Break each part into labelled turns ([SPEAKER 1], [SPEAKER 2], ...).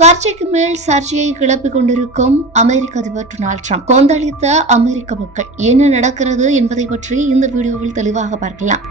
[SPEAKER 1] சர்ச்சைக்கு மேல் சர்ச்சையை கிளப்பிக் கொண்டிருக்கும் அமெரிக்க அதிபர் டொனால்ட் ட்ரம்ப். கொந்தளித்த அமெரிக்க மக்கள் என்ன நடக்கிறது என்பதை பற்றி இந்த வீடியோவில் தெளிவாக பார்க்கலாம்.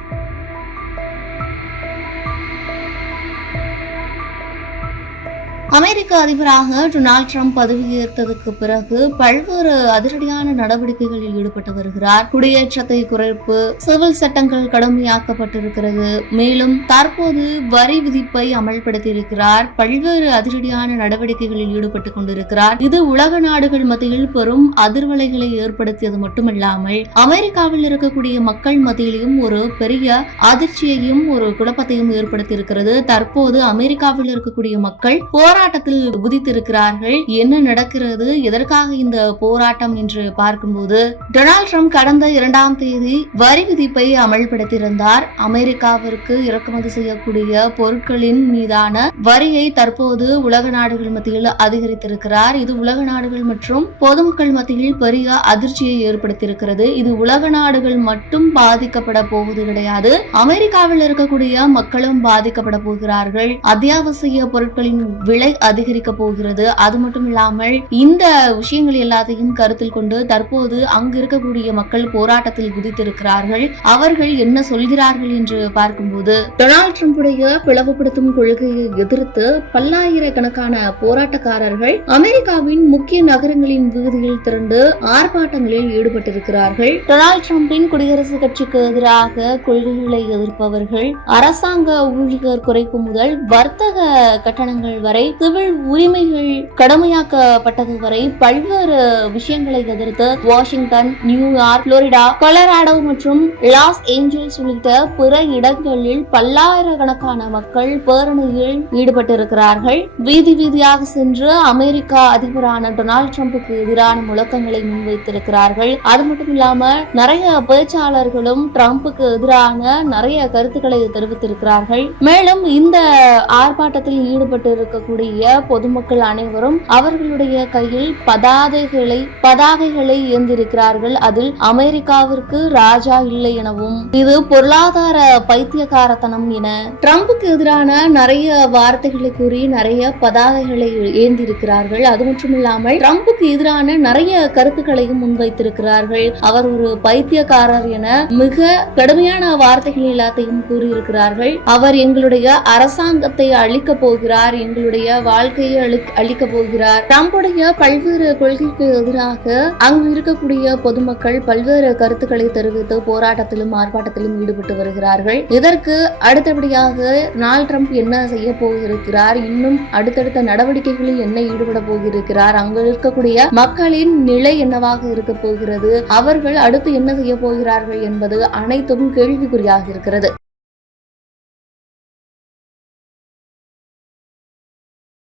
[SPEAKER 1] அமெரிக்க அதிபராக டொனால்ட் ட்ரம்ப் பதவியேற்றதுக்கு பிறகு பல்வேறு அதிரடியான நடவடிக்கைகளில் ஈடுபட்டு வருகிறார். குடியேற்றத்தை குறைப்பு சிவில் சட்டங்கள் கடுமையாக்கப்பட்டிருக்கிறது. மேலும் தற்போது வரி விதிப்பை அமல்படுத்தியிருக்கிறார். பல்வேறு அதிரடியான நடவடிக்கைகளில் ஈடுபட்டுக் கொண்டிருக்கிறார். இது உலக நாடுகள் மத்தியில் பெரும் அதிர்வலைகளை ஏற்படுத்தியது மட்டுமல்லாமல் அமெரிக்காவில் இருக்கக்கூடிய மக்கள் மத்தியிலும் ஒரு பெரிய அதிர்ச்சியையும் ஒரு குழப்பத்தையும் ஏற்படுத்தியிருக்கிறது. தற்போது அமெரிக்காவில் இருக்கக்கூடிய மக்கள் போராட்டத்தில் குதித்திருக்கிறார்கள். என்ன நடக்கிறது? எதற்காக இந்த போராட்டம் என்று பார்க்கும்போது டொனால்ட் ட்ரம்ப் கடந்த இரண்டாம் தேதி வரி விதிப்பை அமல்படுத்தியிருந்தார். அமெரிக்காவிற்கு இறக்குமதி செய்யக்கூடிய பொருட்களின் மீதான வரியை தற்போது உலக நாடுகள் மத்தியில் அதிகரித்திருக்கிறார். இது உலக நாடுகள் மற்றும் பொதுமக்கள் மத்தியில் பெரிய அதிர்ச்சியை ஏற்படுத்தியிருக்கிறது. இது உலக நாடுகள் மட்டும் பாதிக்கப்பட போவது கிடையாது. அமெரிக்காவில் இருக்கக்கூடிய மக்களும் பாதிக்கப்பட போகிறார்கள். அத்தியாவசிய பொருட்களின் விலை அதிகரிக்க போகிறது. அது மட்டும் இல்லாமல் இந்த விஷயங்கள் எல்லாத்தையும் கருத்தில் கொண்டு தற்போது அங்கு இருக்கக்கூடிய மக்கள் போராட்டத்தில் குதித்திருக்கிறார்கள். அவர்கள் என்ன சொல்கிறார்கள் என்று பார்க்கும்போது டொனால்ட் ட்ரம்புடைய பிளவுபடுத்தும் கொள்கையை எதிர்த்து பல்லாயிரக்கணக்கான போராட்டக்காரர்கள் அமெரிக்காவின் முக்கிய நகரங்களின் வீதியில் திரண்டு ஆர்ப்பாட்டங்களில் ஈடுபட்டிருக்கிறார்கள். டொனால்ட் ட்ரம்பின் குடியரசுக் கட்சிக்கு எதிராக கொள்கைகளை எதிர்ப்பவர்கள் அரசாங்க ஊழியர் குறைப்பு முதல் வர்த்தக கட்டணங்கள் வரை சிவில் உரிமைகள் கடமையாக்கப்பட்டது வரை பல்வேறு விஷயங்களை எதிர்த்து Washington New York Florida Colorado மற்றும் லாஸ் ஏஞ்சல்ஸ் உள்ளிட்ட பிற இடங்களில் பல்லாயிரக்கணக்கான மக்கள் பேரணியில் ஈடுபட்டிருக்கிறார்கள். வீதி வீதியாக சென்று அமெரிக்கா அதிபரான டொனால்ட் ட்ரம்புக்கு எதிரான முழக்கங்களை முன்வைத்திருக்கிறார்கள். அது மட்டும் இல்லாம நிறைய பேச்சாளர்களும் ட்ரம்புக்கு எதிரான நிறைய கருத்துக்களை தெரிவித்திருக்கிறார்கள். மேலும் இந்த ஆர்ப்பாட்டத்தில் ஈடுபட்டு இருக்கக்கூடிய பொதுமக்கள் அனைவரும் அவர்களுடைய கையில் பதாதைகளை பதாகைகளை ஏந்திருக்கிறார்கள். அதில் அமெரிக்காவிற்கு ராஜா இல்லை எனவும் இது பொருளாதார பைத்தியக்காரத்தனம் என ட்ரம்புக்கு எதிரான நிறைய வார்த்தைகளை கூறி நிறைய பதாகைகளை ஏந்திருக்கிறார்கள். அது மட்டும் இல்லாமல் ட்ரம்புக்கு எதிரான நிறைய கருத்துக்களையும் முன்வைத்திருக்கிறார்கள். அவர் ஒரு பைத்தியக்காரர் என மிக கடுமையான வார்த்தைகள் எல்லாத்தையும் கூறியிருக்கிறார்கள். அவர் எங்களுடைய அரசாங்கத்தை அழிக்க போகிறார். எங்களுடைய வாழ்க்கையை அழி- போகிறார். ட்ரம்புடைய பல்வேறு கொள்கைக்கு எதிராக அங்கு இருக்கக்கூடிய பொதுமக்கள் பல்வேறு கருத்துக்களை தெரிவித்து போராட்டத்திலும் ஆர்ப்பாட்டத்திலும் ஈடுபட்டு வருகிறார்கள். இதற்கு அடுத்தபடியாக டொனால்ட் ட்ரம்ப் என்ன செய்ய போகிறார் இன்னும் அடுத்தடுத்த நடவடிக்கைகளில் என்ன ஈடுபட போகிறார் அங்கு இருக்கக்கூடிய மக்களின் நிலை என்னவாக இருக்க போகிறது? அவர்கள் அடுத்து என்ன செய்ய போகிறார்கள் என்பது அனைத்தும் கேள்விக்குறியாக இருக்கிறது.